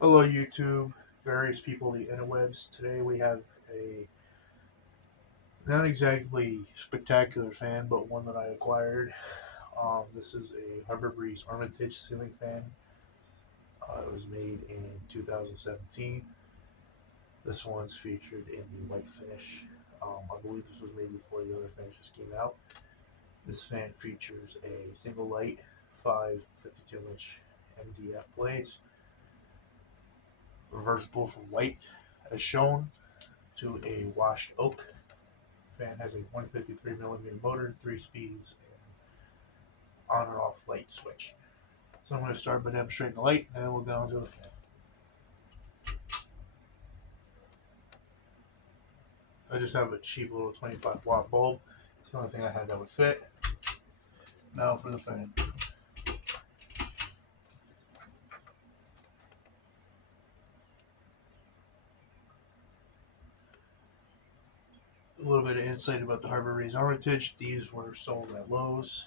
Hello, YouTube, various people, the interwebs. Today we have a not exactly spectacular fan, but one that I acquired. This is a Harbor Breeze Armitage ceiling fan. It was made in 2017. This one's featured in the white finish. I believe this was made before the other finishes came out. This fan features a single light, 5 52-inch MDF blades, reversible from white as shown to a washed oak. Fan has a 153 mm motor, 3 speeds, and on or off light switch. So I'm going to start by demonstrating the light, and then we'll get on to the fan. I just have a cheap little 25-watt bulb. It's the only thing I had that would fit. Now for the fan. A little bit of insight about the Harbor BreezeArmitage. These were sold at Lowe's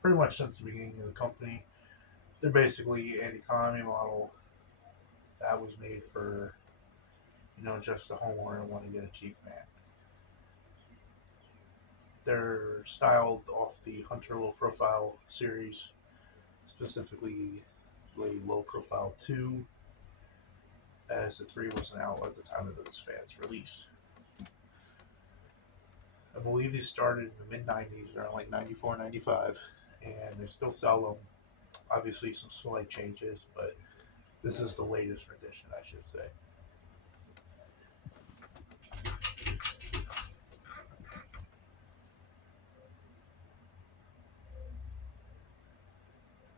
pretty much since the beginning of the company. They're basically an economy model that was made for, just the homeowner and want to get a cheap fan. They're styled off the Hunter Low Profile series, specifically the Low Profile 2, as the 3 wasn't out at the time of this fan's release. I believe these started in the mid 90s, around like 94, 95, and they still sell them. Obviously, some slight changes, but this is the latest rendition, I should say.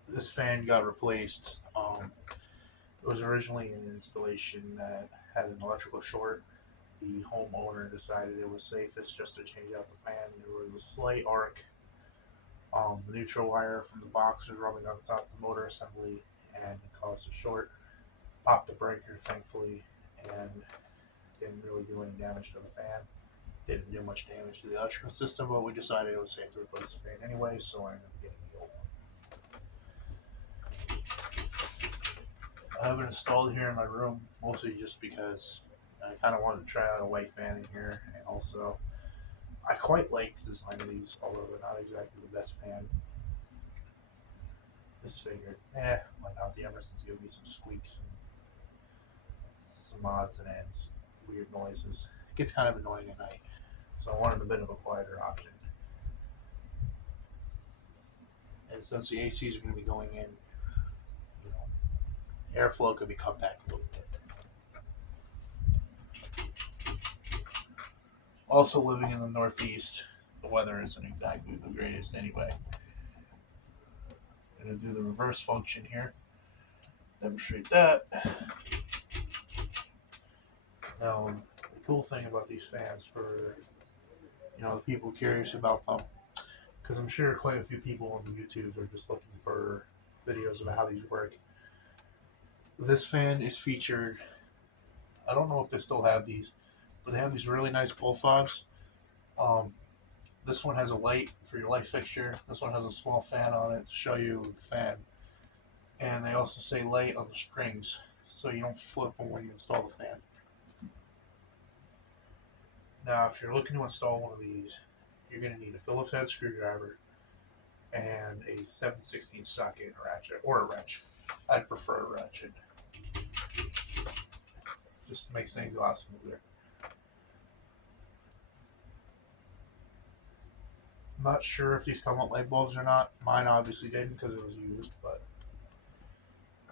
This fan got replaced. It was originally an installation that had an electrical short. The homeowner decided it was safest just to change out the fan. There was a slight arc. The neutral wire from the box was rubbing on top of the motor assembly and it caused a short. Popped the breaker, thankfully, and didn't really do any damage to the fan. Didn't do much damage to the electrical system, but we decided it was safe to replace the fan anyway, so I ended up getting the old one. I have it installed here in my room, mostly just because I kind of wanted to try out a white fan in here, and also I quite like the design of these, although they're not exactly the best fan. Just figured, why not? The Emerson's give me some squeaks and some odds and ends, weird noises. It gets kind of annoying at night, so I wanted a bit of a quieter option. And since the ACs are going to be going in, airflow could be cut back a little bit. Also, living in the Northeast, the weather isn't exactly the greatest anyway. I'm going to do the reverse function here. Demonstrate that. Now, the cool thing about these fans for the people curious about them, because I'm sure quite a few people on the YouTube are just looking for videos about how these work. This fan is featured. I don't know if they still have these, but they have these really nice pull fobs. This one has a light for your light fixture. This one has a small fan on it to show you the fan. And they also say light on the strings, so you don't flip them when you install the fan. Now, if you're looking to install one of these, you're going to need a Phillips head screwdriver and a 7/16 socket ratchet, or a wrench. I'd prefer a ratchet. Just makes things a lot smoother. I'm not sure if these come with light bulbs or not. Mine obviously didn't because it was used, but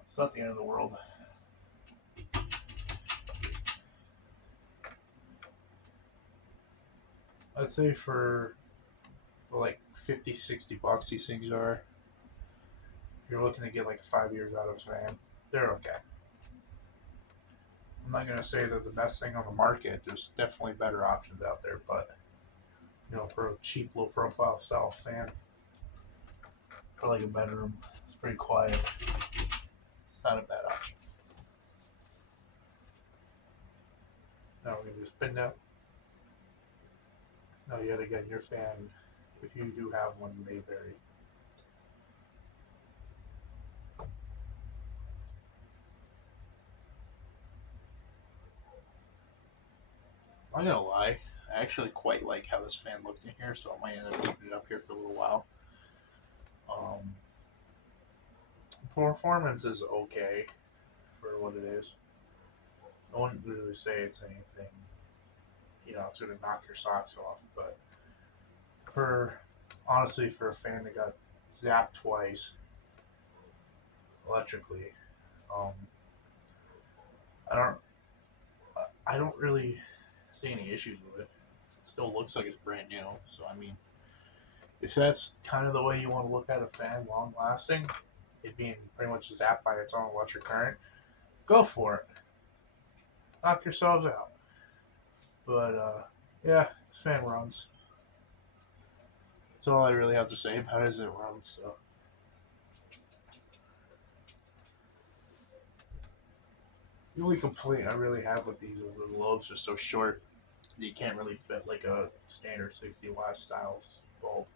it's not the end of the world. I'd say for like 50, 60 bucks these things are. You're looking to get like 5 years out of a fan. They're okay. I'm not gonna say they're the best thing on the market. There's definitely better options out there, but for a cheap, low profile style fan, for like a bedroom, it's pretty quiet. It's not a bad option. Now we're gonna do spin down. Now yet again, your fan, if you do have one, may vary. I'm gonna lie. I actually quite like how this fan looked in here, so I might end up keeping it up here for a little while. Um, Performance is okay for what it is. I wouldn't really say it's anything, it's gonna knock your socks off. But for honestly, for a fan that got zapped twice electrically, um, I don't, I don't really see any issues with it. It still looks like it's brand new. So I mean, if that's kind of the way you want to look at a fan, long lasting, it being pretty much zapped by its own electric current, go for it. Knock yourselves out. But yeah, this fan runs. That's all I really have to say about it is it runs. So the only complaint I really have with these is the lobes are so short that you can't really fit like a standard 60 watt style bulb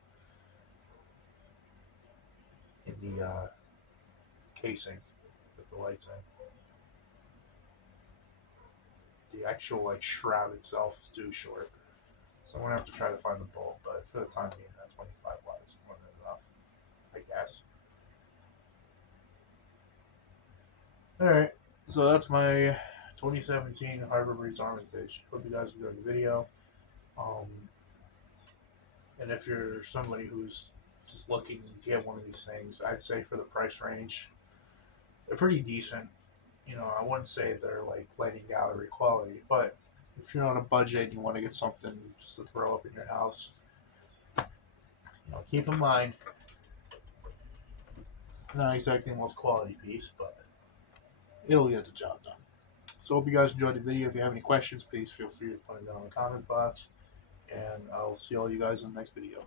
in the casing with the lights in. The actual like shroud itself is too short, so I'm gonna have to try to find the bulb. But for the time being, that 25 watt is more than enough, I guess. All right, so that's my 2017 Harbor BreezeArmitage. Hope you guys enjoyed the video. Um, and if you're somebody who's just looking to get one of these things, I'd say for the price range, they're pretty decent. I wouldn't say they're like lighting gallery quality, but if you're on a budget and you want to get something just to throw up in your house, keep in mind, not exactly the most quality piece, but it'll get the job done. So hope you guys enjoyed the video. If you have any questions, please feel free to put it down in the comment box, and I'll see all you guys in the next video.